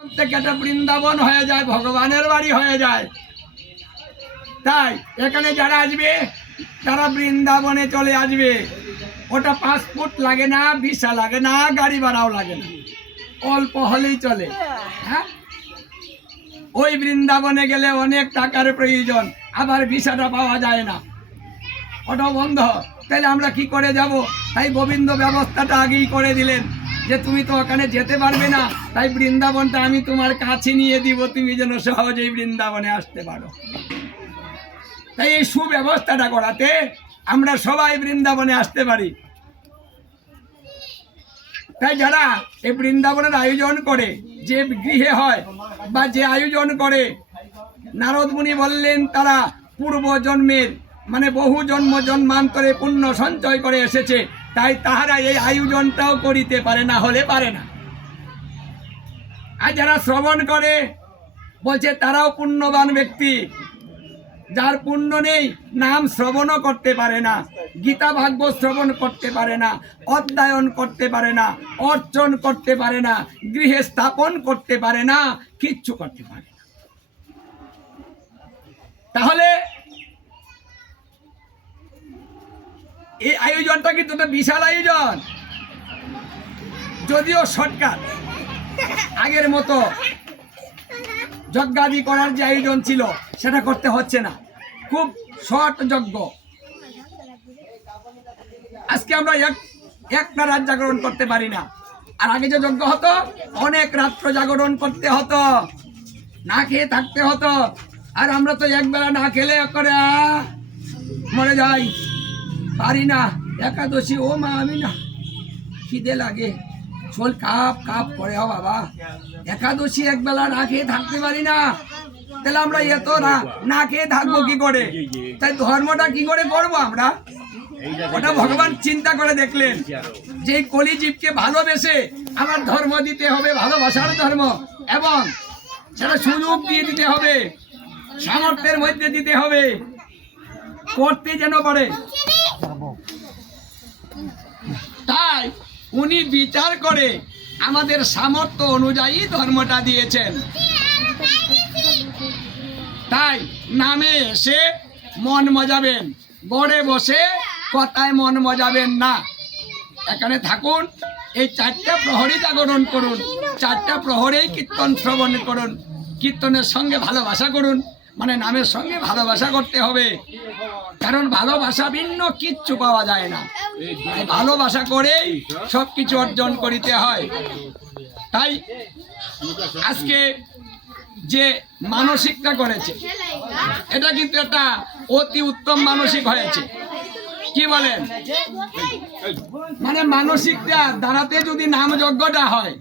থেকে একটা বৃন্দাবন হয়ে যায়, ভগবানের বাড়ি হয়ে যায়। তাই এখানে যারা আসবে তারা বৃন্দাবনে চলে আসবে। ওটা পাসপোর্ট লাগে না, ভিসা লাগে না, গাড়ি ভাড়াও লাগে না, অল্প হলেই চলে। হ্যাঁ, ওই বৃন্দাবনে গেলে অনেক টাকার প্রয়োজন, আবার ভিসাটা পাওয়া যায় না, ওটা বন্ধ। তাহলে আমরা কি করে যাব? তাই গোবিন্দ ব্যবস্থাটা আগেই করে দিলেন যে তুমি তো ওখানে যেতে পারবে না, তাই বৃন্দাবনটা আমি তোমার কাছে নিয়ে দিব, তুমি যেন সহজেই বৃন্দাবনে আসতে পারো। তাই এই সুব্যবস্থাটা করাতে আমরা সবাই বৃন্দাবনে আসতে পারি। তাই যারা এই বৃন্দাবনের আয়োজন করে, যে গৃহে হয় বা যে আয়োজন করে, নারদ মুনি বললেন তারা পূর্ব জন্মের মানে বহু জন্ম জন্মান্তরে পুণ্য সঞ্চয় করে এসেছে, তাই তাহারা এই আয়োজনটাও করিতে পারে, না হলে পারে না। আর যারা শ্রবণ করে বলছে তারাও পুণ্যবান ব্যক্তি, যার পুণ্য নেই নাম শ্রবণও করতে পারে না, গীতা ভাগবত শ্রবণ করতে পারে না, অধ্যয়ন করতে পারে না, অর্চন করতে পারে না, গৃহে স্থাপন করতে পারে না, কিচ্ছু করতে পারে না। তাহলে এই আয়োজনটা কিন্তু একটা বিশাল আয়োজন। যদিও শর্টকাট, আগের মতো যজ্ঞাদি করার যে আয়োজন ছিল সেটা করতে হচ্ছে না, খুব শর্ট যজ্ঞ। আজকে আমরা একটা রাত জাগরণ করতে পারি না, আর আগে যে যজ্ঞ হতো অনেক রাত্র জাগরণ করতে হতো, না খেয়ে থাকতে হতো। আর আমরা তো একবেলা না খেলে করে মরে যাই, পারি না। একাদশী ও মা আমি না, খিদে লাগে, চল কাপ কাপ করে, ও বাবা একাদশী একবেলা না খেয়ে থাকতে পারি না, তাহলে আমরা এত না খেয়ে থাকবো কি করে? তাই ধর্মটা কি করে করবো আমরা? ওটা ভগবান চিন্তা করে দেখলেন যে কলিজীবকে ভালোবেসে আমার ধর্ম দিতে হবে, ভালোবাসার ধর্ম, এবং সেটা সুযোগ দিয়ে দিতে হবে, সামর্থ্যের মধ্যে দিতে হবে, করতে যেন পারে। তাই উনি বিচার করে আমাদের সামর্থ্য অনুযায়ী ধর্মটা দিয়েছেন। তাই নামে এসে মন মজাবেন, গড়ে বসে কথায় মন মজাবেন না। এখানে থাকুন, এই 4টা প্রহরী জাগরণ করুন, 4টা প্রহরেই কীর্তন শ্রবণ করুন, কীর্তনের সঙ্গে ভালোবাসা করুন, মানে নামের সঙ্গে ভালোবাসা করতে হবে, কারণ ভালোবাসা ভিন্ন কিচ্ছু পাওয়া যায় না। ভালোবাসা করেই সব কিছু অর্জন করিতে হয়। তাই আজকে যে মানসিকটা করেছে এটা কিন্তু একটা অতি উত্তম মানসিক হয়েছে। কি বলেন? মানে মানসিকটা দাঁড়াতে যদি নাম যজ্ঞটা হয়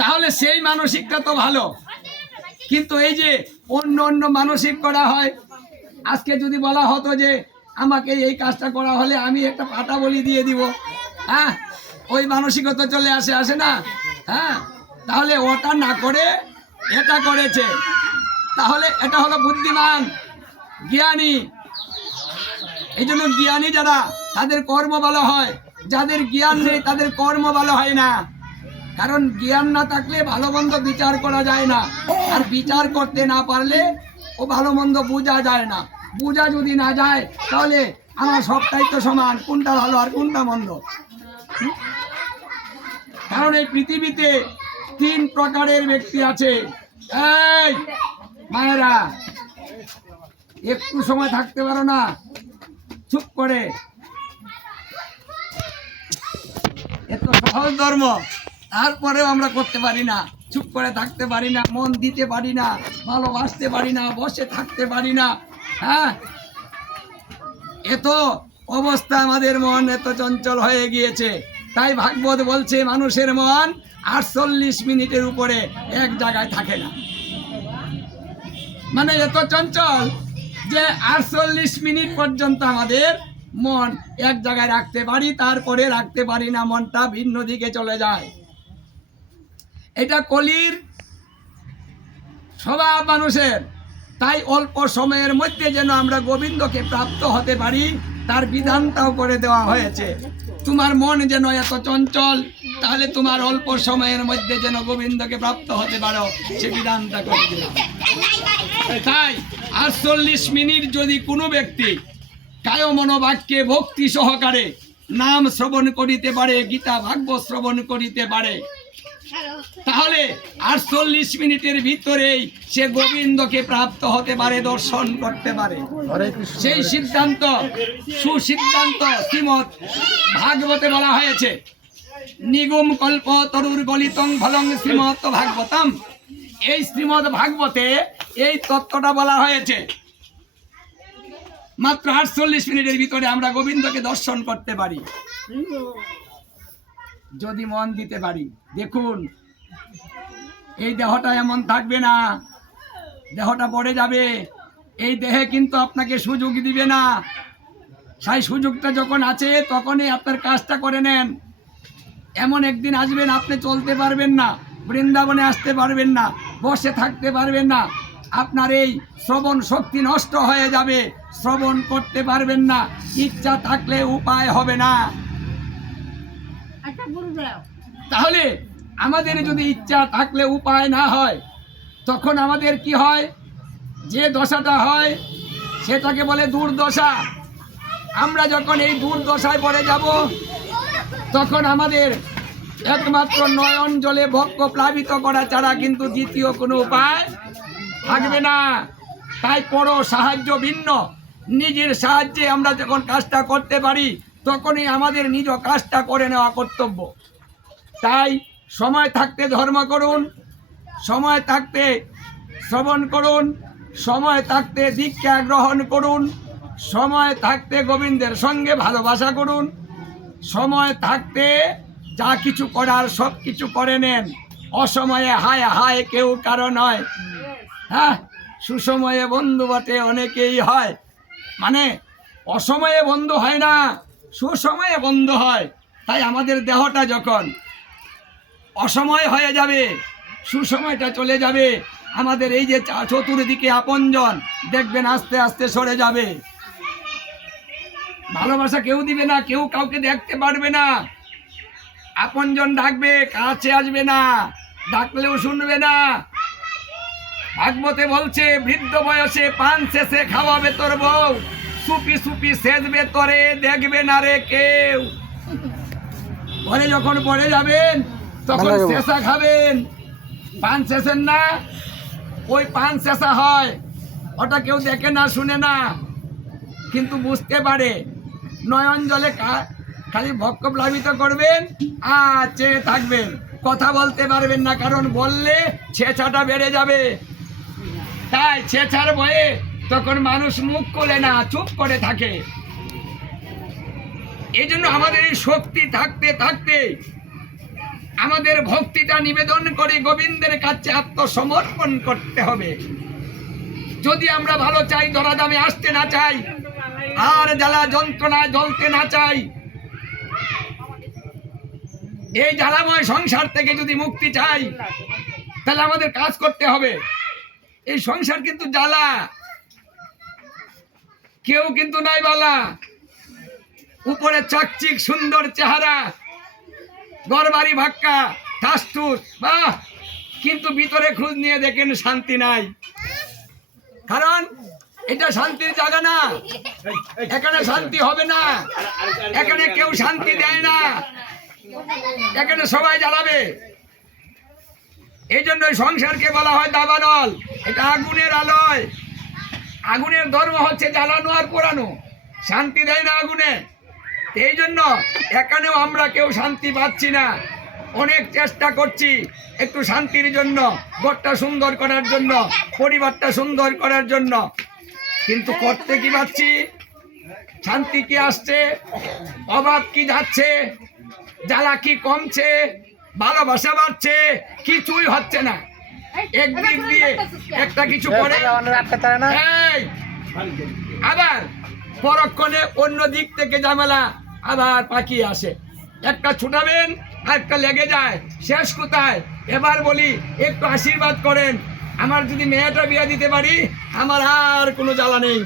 তাহলে সেই মানসিকটা তো ভালো, কিন্তু এই যে অন্য অন্য মানসিক করা হয়, আজকে যদি বলা হতো যে আমাকে এই কাজটা করা হলে আমি একটা পাটা বলি দিয়ে দিব, হ্যাঁ, ওই মানসিকতা চলে আসে না? হ্যাঁ, তাহলে ওটা না করে এটা করেছে, তাহলে এটা হলো বুদ্ধিমান, জ্ঞানী। এই জন্য জ্ঞানী যারা তাদের কর্ম ভালো হয়, যাদের জ্ঞান নেই তাদের কর্ম ভালো হয় না। কারণ জ্ঞান না থাকলে ভালো মন্দ বিচার করা যায় না, আর বিচার করতে না পারলে ও ভালো মন্দ বোঝা যায় না। বোঝা যদি না যায় তাহলে আমার সবটাই তো সমান, কোনটা ভালো আর কোনটা মন্দ। কারণ এই পৃথিবীতে 3 প্রকারের ব্যক্তি আছে। এই মায়েরা একটু সময় থাকতে পারো না, চুপ করে, এত সহজ ধর্ম তারপরেও আমরা করতে পারি না, চুপ করে থাকতে পারি না, মন দিতে পারি না, ভালোবাসতে পারি না, বসে থাকতে পারি না। হ্যাঁ, এত অবস্থা, আমাদের মন এত চঞ্চল হয়ে গিয়েছে। তাই ভাগবত বলছে মানুষের মন 48 মিনিটের উপরে এক জায়গায় থাকে না। মানে এত চঞ্চল যে 48 মিনিট পর্যন্ত আমাদের মন এক জায়গায় রাখতে পারি, তারপরে রাখতে পারি না, মনটা ভিন্ন দিকে চলে যায়। এটা কলির স্বভাব মানুষের। তাই অল্প সময়ের মধ্যে যেন আমরা গোবিন্দকে প্রাপ্ত হতে পারি তার বিধানটাও করে দেওয়া হয়েছে। তোমার মন যেন এত চঞ্চল, তাহলে তোমার অল্প সময়ের মধ্যে যেন গোবিন্দকে প্রাপ্ত হতে পারো সে বিধানটা করে দিলাম। তাই 48 মিনিট যদি কোনো ব্যক্তি কায় মনোবাক্যে ভক্তি সহকারে নাম শ্রবণ করিতে পারে, গীতা ভাগবত শ্রবণ করিতে পারে, তাহলে 48 মিনিটের ভিতরেই সে গোবিন্দকে প্রাপ্ত হতে পারে, দর্শন করতে পারে। সেই সিদ্ধান্ত, সুসিদ্ধান্ত শ্রীমৎ ভাগবতে বলা হয়েছে। নিগম কল্প তরুর গলিতং ফলং শ্রীমৎ ভাগবতম। এই শ্রীমৎ ভাগবতে এই তত্ত্বটা বলা হয়েছে। মাত্র 48 মিনিটের ভিতরে আমরা গোবিন্দকে দর্শন করতে পারি যদি মন দিতে পারি। দেখুন, এই দেহটা এমন থাকবে না, দেহটা পড়ে যাবে। এই দেহে কিন্তু আপনাকে সুযোগ দিবে না। সেই সুযোগটা যখন আছে তখনই আপনার কাজটা করে নেন। এমন একদিন আসবেন আপনি চলতে পারবেন না, বৃন্দাবনে আসতে পারবেন না, বসে থাকতে পারবেন না, আপনার এই শ্রবণ শক্তি নষ্ট হয়ে যাবে, শ্রবণ করতে পারবেন না, ইচ্ছা থাকলে উপায় হবে না। তাহলে আমাদের যদি ইচ্ছা থাকলে উপায় না হয়, তখন আমাদের কি হয়? যে দশাটা হয় সেটাকে বলে দুর্দশা। আমরা যখন এই দুর্দশায় পড়ে যাব, তখন আমাদের একমাত্র নয়ন জলে বক্ষ প্লাবিত করা ছাড়া কিন্তু দ্বিতীয় কোনো উপায় থাকবে না। তাই পর সাহায্য ভিন্ন, নিজের সাহায্যে আমরা যখন কাজটা করতে পারি তখনই আমাদের নিজ কাজটা করে নেওয়া কর্তব্য। তাই সময় থাকতে ধর্ম করুন, সময় থাকতে শ্রবণ করুন, সময় থাকতে দীক্ষা গ্রহণ করুন, সময় থাকতে গোবিন্দের সঙ্গে ভালোবাসা করুন, সময় থাকতে যা কিছু করার সব কিছু করে নেন। অসময়ে হায় হায় কেউ কারো নয়। হ্যাঁ, সুসময়ে বন্ধু বটে অনেকেই হয়। মানে অসময়ে বন্ধু হয় না, সুসময়ে বন্ধু হয়। তাই আমাদের দেহটা যখন অসময় হয়ে যাবে, সুসময়টা চলে যাবে, আমাদের এই যে চতুর্দিকে আপনজন দেখবেন আস্তে আস্তে সরে যাবে। ভালোবাসা কেউ দিবে না, কেউ কাউকে দেখতে পারবে না। আপনজন ডাকবে, কাছে আসবে না, ডাকলেও শুনবে না। ভাগবতে বলছে, বৃদ্ধ বয়সে পান শেষে খাওয়াবে তোর বউ, সুপি সুপি সেজবে তোরে, দেখবে না রে কেউ। ঘরে যখন পড়ে যাবেন তখন শেষা খাবেন, পান শেষের না, ওই পান শেষা হয়, ওটা কেউ দেখে না, শুনে না, কিন্তু বুঝতে পারে। নয়ন জলে খালি ভক্ষ প্লাবিত করবেন আর চেয়ে থাকবেন, কথা বলতে পারবেন না, কারণ বললে ছেঁচাটা বেড়ে যাবে। তাই ছেঁচার ভয়ে তখন মানুষ মুখ খোলে না, চুপ করে থাকে। এই জন্য আমাদের এই শক্তি থাকতে থাকতে আমাদের ভক্তিটা নিবেদন করে গোবিন্দের কাছে আত্মসমর্পণ করতে হবে। যদি আমরা ভালো চাই, ধরাধামে আসতে না চাই, আর জ্বালা যন্ত্রণায় জ্বলতে না চাই, এই জ্বালাময় সংসার থেকে যদি মুক্তি চাই, তাহলে আমাদের কাজ করতে হবে। এই সংসার কিন্তু জ্বালা, কেউ কিন্তু নাই বালা। উপরে চাকচিক সুন্দর চেহারা, গড়বাড়ি ভাক্কা ঠাসঠুস, বাহ, কিন্তু ভিতরে খোঁজ নিয়ে দেখেন শান্তি নাই। কারণ এটা শান্তির জায়গা না, এখানে শান্তি হবে না, এখানে কেউ শান্তি দেয় না, এখানে সবাই জ্বালাবে। এই জন্য সংসারকে বলা হয় দাবানল। এটা আগুনের আলয়। আগুনের ধর্ম হচ্ছে জ্বালানো আর পোড়ানো, শান্তি দেয় না আগুনে। এই জন্য এখানেও আমরা কেউ শান্তি পাচ্ছি না। অনেক চেষ্টা করছি একটু শান্তির জন্য, ঘরটা সুন্দর করার জন্য, পরিবারটা সুন্দর করার জন্য, কিন্তু করতে কি পারছি? শান্তি কি আসছে? অভাব কি যাচ্ছে? জ্বালা কি কমছে? ভালোবাসা বাড়ছে? কিছুই হচ্ছে না। একদিক দিয়ে একটা কিছু করে আবার পরক্ষণে অন্য দিক থেকে ঝামেলা আবার পাকিয়ে আসে। একটা ছুটাবেন আর একটা লেগে যায়, শেষ কোথায়? এবার বলি একটু আশীর্বাদ করেন, আমার যদি মেয়েটা বিয়ে দিতে পারি আমার আর কোনো জ্বালা নেই।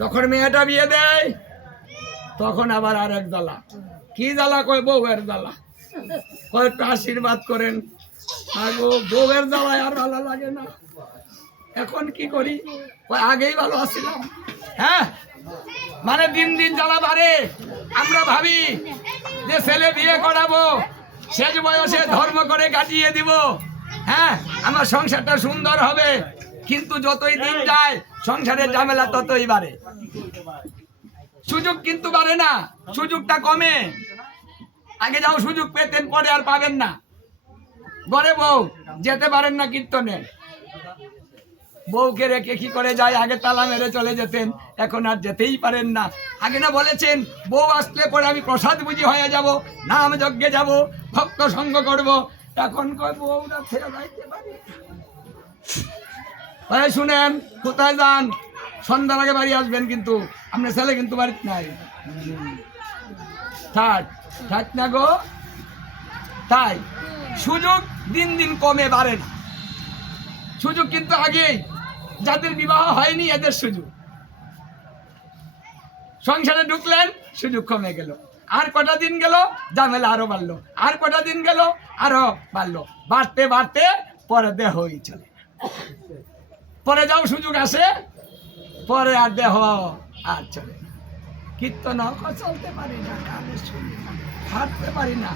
যখন মেয়েটা বিয়ে দেয় তখন আবার আর এক জ্বালা। কি জ্বালা? কয় বউয়ের জ্বালা। কয় একটু আশীর্বাদ করেন। আগো বউয়ের জ্বালায় আর ভালো লাগে না। এখন কি করি? কয় আগেই ভালো আছিলাম। হ্যাঁ, মানে দিন দিন জ্বালা বাড়ে। আমরা ভাবি যে ছেলে বিয়ে করাবো, শেষ বয়সে ধর্ম করে কাটিয়ে দিব, হ্যাঁ আমার সংসারটা সুন্দর হবে। কিন্তু যতই দিন যায় সংসারের ঝামেলা ততই বাড়ে। সুযোগ কিন্তু বাড়ে না, সুযোগটা কমে। আগে যাও সুযোগ পেতেন, পরে আর পাবেন না। ঘরে বউ যেতে পারেন না কীর্তনে, বউকে রেখে কি করে যায়? আগে তালা মেরে চলে যেতেন, এখন আর যেতেই পারেন না। আগে না বলেছেন বউ আসলে পরে আমি প্রসাদ বুঝি হয়ে যাব, নাম যজ্ঞে যাব, ভক্ত সঙ্গ করব। এখন কয় বউরা ছেড়ে যাইতে পারি। শুনেন, কোথায় যান? সন্ধ্যার আগে বাড়ি আসবেন, কিন্তু আপনার ছেলে কিন্তু বাড়িতে নাই। থাক না গো। তাই সুযোগ দিন দিন কমে, বাড়ে না। সুযোগ কিন্তু আগেই যাদের বিবাহ হয়নি এদের সুযোগ। সংসারে ঢুকলেন, সুযোগ কমে গেল। আর কটা দিন গেল, ঝামেলা আরো বাড়লো। আর কটা দিন গেল, আরো বাড়লো। বাড়তে বাড়তে পরে দেহই চলে। পরে যাও সুযোগ আসে, পরে আর দেহ আর চলে না। কীর্তন চলতে পারি না, কানে শুনি না, হাঁটতে পারি না।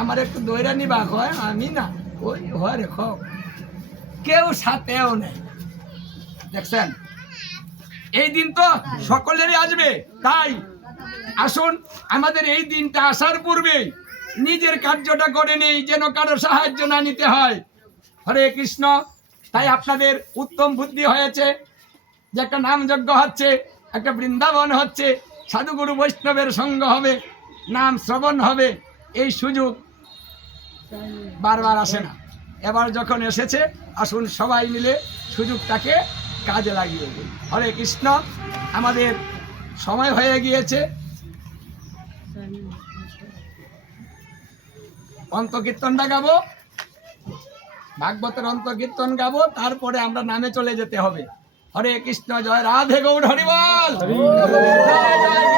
আমার একটু দৈরা নিবা হয়, আমি না ওই হয় রেখ, কেউ সাথেও নেই। দেখছেন, এই দিন তো সকলেরই আসবে। তাই আসুন, আমাদের এই দিনটা আসার পূর্বে নিজের কার্যটা করে নেই, যেন কারো সাহায্য না নিতে হয়। হরে কৃষ্ণ। তাই আপনাদের উত্তম বুদ্ধি হয়েছে যে একটা নাম যজ্ঞ হচ্ছে, একটা বৃন্দাবন হচ্ছে, সাধুগুরু বৈষ্ণবের সঙ্গ হবে, নাম শ্রবণ হবে। এই সুযোগ বারবার আসে না। এবার যখন এসেছে, আসুন সবাই মিলে সুযোগটাকে কাজে লাগিয়ে দিই। হরে কৃষ্ণ। আমাদের সময় হয়ে গিয়েছে, অন্তকীর্তনটা গাবো, ভাগবতের অন্তকীর্তন গাবো, তারপরে আমরা নামে চলে যেতে হবে। হরে কৃষ্ণ। জয় রাধে গৌর হরি বল। জয় জয়